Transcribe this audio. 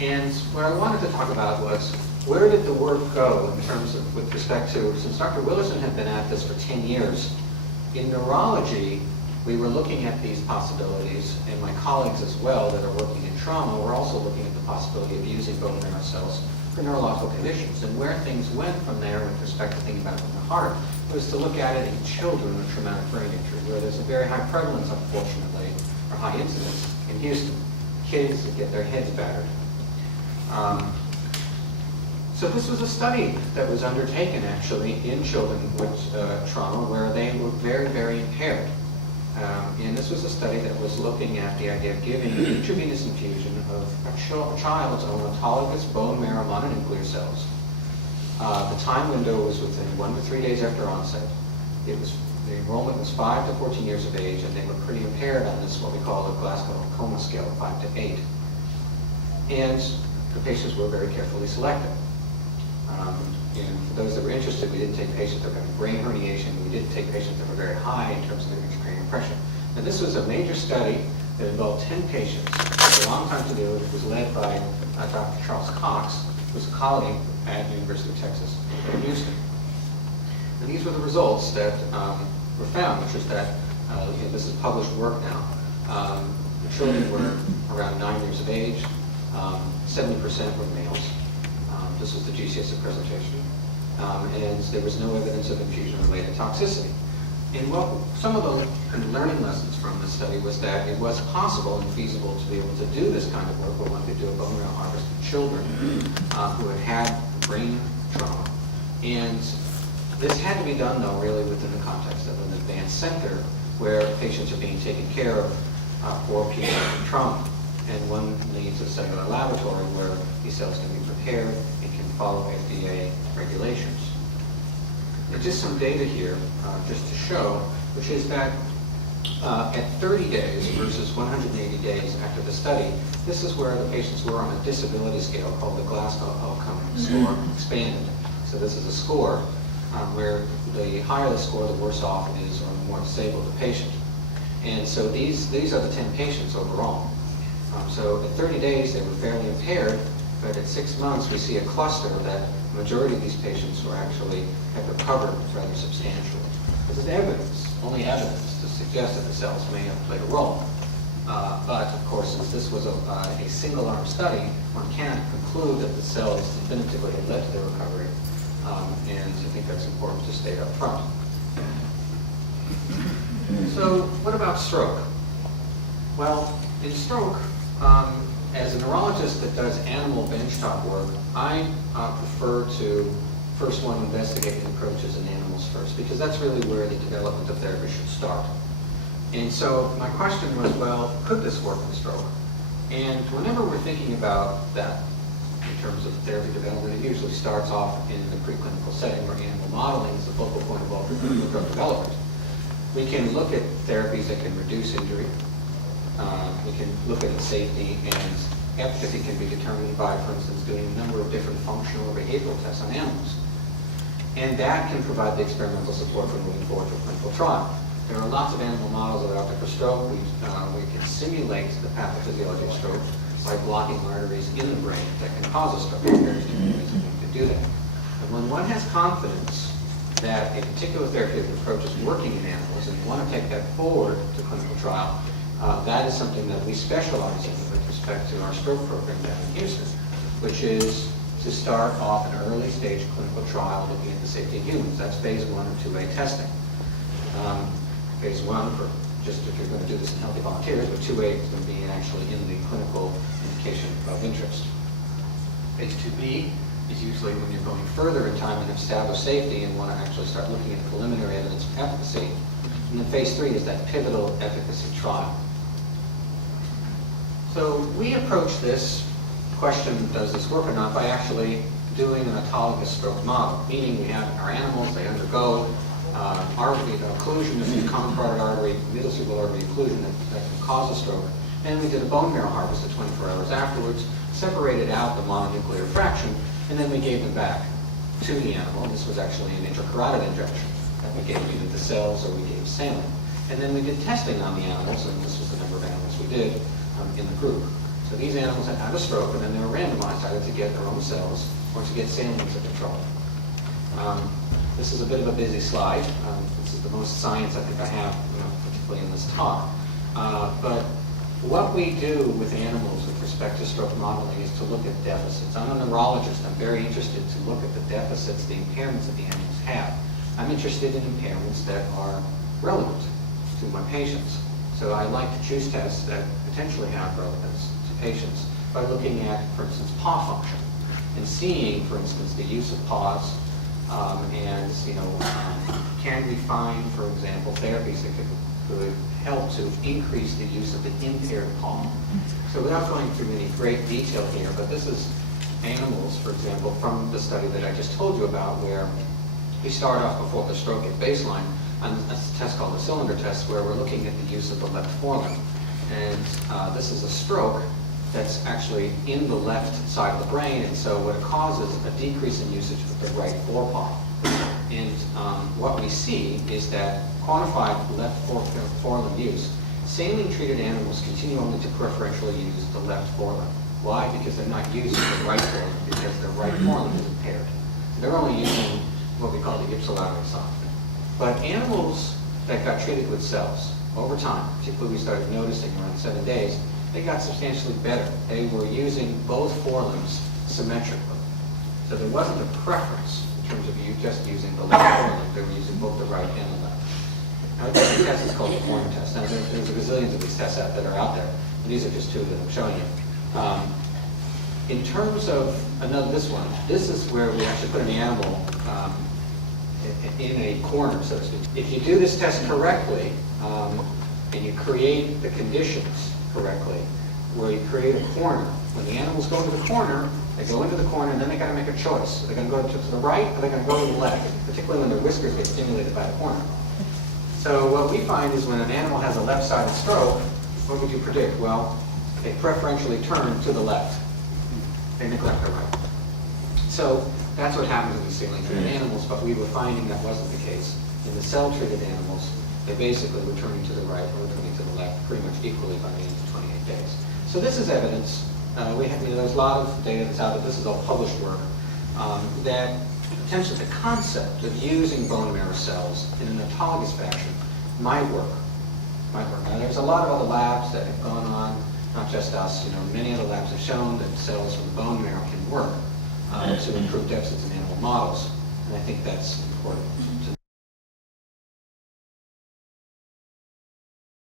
And what I wanted to talk about was, where did the work go in terms of, with respect to, since Dr. Willerson had been at this for 10 years, in neurology, we were looking at these possibilities, and my colleagues as well that are working in trauma were also looking at the possibility of using bone marrow cells for neurological conditions. And where things went from there with respect to thinking about it from the heart was to look at it in children with traumatic brain injury, where there's a very high prevalence, unfortunately, or high incidence in Houston. Kids that get their heads battered. So this was a study that was undertaken actually in children with trauma where they were very, very impaired. And this was a study that was looking at the idea of giving an intravenous infusion of a child's own autologous bone marrow mononuclear cells. The time window was within 1 to 3 days after onset. The enrollment was 5 to 14 years of age, and they were pretty impaired on this, what we call the Glasgow Coma Scale, 5 to 8. And the patients were very carefully selected. And for those that were interested, we didn't take patients that were having brain herniation. We didn't take patients that were very high in terms of their intracranial pressure. Now, this was a major study that involved 10 patients. It took a long time to do. It was led by Dr. Charles Cox, who was a colleague at the University of Texas in Houston. And these were the results that were found, which is that, this is published work now. The children were around 9 years of age. 70% were males. This was the GCSE presentation. And there was no evidence of infusion-related toxicity. And some of the learning lessons from this study was that it was possible and feasible to be able to do this kind of work where one could do a bone marrow harvest in children who had had brain trauma. And this had to be done, though, really within the context of an advanced center where patients are being taken care of for pediatric trauma. And one needs a cellular laboratory where these cells can be prepared and can follow FDA regulations. There's just some data here, just to show, which is that at 30 days versus 180 days after the study, this is where the patients were on a disability scale called the Glasgow Outcome Score Expanded. So this is a score where the higher the score, the worse off it is, or the more disabled the patient. And so these are the 10 patients overall. So at 30 days, they were fairly impaired, but at 6 months, we see a cluster that the majority of these patients were actually have recovered rather substantially. This is evidence, only evidence, to suggest that the cells may have played a role. But of course, since this was a single-arm study, one can't conclude that the cells definitively had led to their recovery. And I think that's important to state up front. So what about stroke? Well, in stroke, as a neurologist that does animal benchtop work, I prefer to first want to investigate the approaches in animals first, because that's really where the development of therapy should start. And so my question was, well, could this work in stroke? And whenever we're thinking about that in terms of therapy development, it usually starts off in the preclinical setting where animal modeling is the focal point of all preclinical drug development. We can look at therapies that can reduce injury. We can look at the safety, and efficacy can be determined by, for instance, doing a number of different functional or behavioral tests on animals. And that can provide the experimental support for moving forward to a clinical trial. There are lots of animal models that are out there for stroke. We can simulate the pathophysiology of stroke by blocking arteries in the brain that can cause a stroke. There's various different ways that we can do that. And when one has confidence that a particular therapeutic approach is working in animals and you want to take that forward to clinical trial, that is something that we specialize in with respect to our stroke program down in Houston, which is to start off an early stage clinical trial looking at the safety in humans. That's phase 1 or 2A testing. Phase 1 for just if you're going to do this in healthy volunteers, but 2A is going to be actually in the clinical indication of interest. Phase 2B is usually when you're going further in time and establish safety and want to actually start looking at preliminary evidence of efficacy. And then phase 3 is that pivotal efficacy trial. So we approach this question, does this work or not, by actually doing an autologous stroke model, meaning we have our animals, they undergo artery occlusion of the common carotid artery, middle cerebral artery occlusion that can cause a stroke. And we did a bone marrow harvest at 24 hours afterwards, separated out the mononuclear fraction, and then we gave them back to the animal. This was actually an intracarotid injection that we gave either the cells or we gave saline. And then we did testing on the animals, and this was the number of animals we did in the group. So these animals had had a stroke, and then they were randomized either to get their own cells or to get saline to control. This is a bit of a busy slide. This is the most science I think I have, particularly in this talk. But what we do with animals with respect to stroke modeling is to look at deficits. I'm a neurologist. I'm very interested to look at the deficits, the impairments that the animals have. I'm interested in impairments that are relevant to my patients. So I like to choose tests that potentially have relevance to patients by looking at, for instance, paw function and seeing, for instance, the use of paws and, can we find, for example, therapies that could help to increase the use of the impaired paw. So without going through any great detail here, but this is animals, for example, from the study that I just told you about, where we start off before the stroke at baseline on a test called the cylinder test, where we're looking at the use of the left forelimb. And this is a stroke that's actually in the left side of the brain, and so what it causes a decrease in usage of the right forepaw. And what we see is that quantified left forelimb use, saline-treated animals continue only to preferentially use the left forelimb. Why? Because they're not using the right forelimb, because their right forelimb is impaired. So they're only using what we call the ipsilateral socket. But animals that got treated with cells over time, particularly we started noticing around 7 days, they got substantially better. They were using both forelimbs symmetrically. So there wasn't a preference in terms of you just using the left forelimb. They were using both the right and the left. Now, this test is called the corner test. Now, there's a gazillions of these tests that are out there. But these are just two that I'm showing you. In terms of this one, this is where we actually put an animal in a corner, so to speak. If you do this test correctly, and you create the conditions correctly, where you create a corner, when the animals go into the corner, they go into the corner, and then they got to make a choice. Are they going to go to the right, or are they going to go to the left? Particularly when their whiskers get stimulated by the corner. So what we find is when an animal has a left-sided stroke, what would you predict? Well, they preferentially turn to the left. They neglect the right. So that's what happens in the saline-treated animals, but we were finding that wasn't the case. In the cell-treated animals, they basically were turning to the right or turning to the left pretty much equally by the end of 28 days. So this is evidence. There's a lot of data that's out there. This is all published work that potentially the concept of using bone marrow cells in an autologous fashion might work. Now, there's a lot of other labs that have gone on, not just us. Many other labs have shown that cells from the bone marrow can work to improve deficits in animal models, and I think that's important.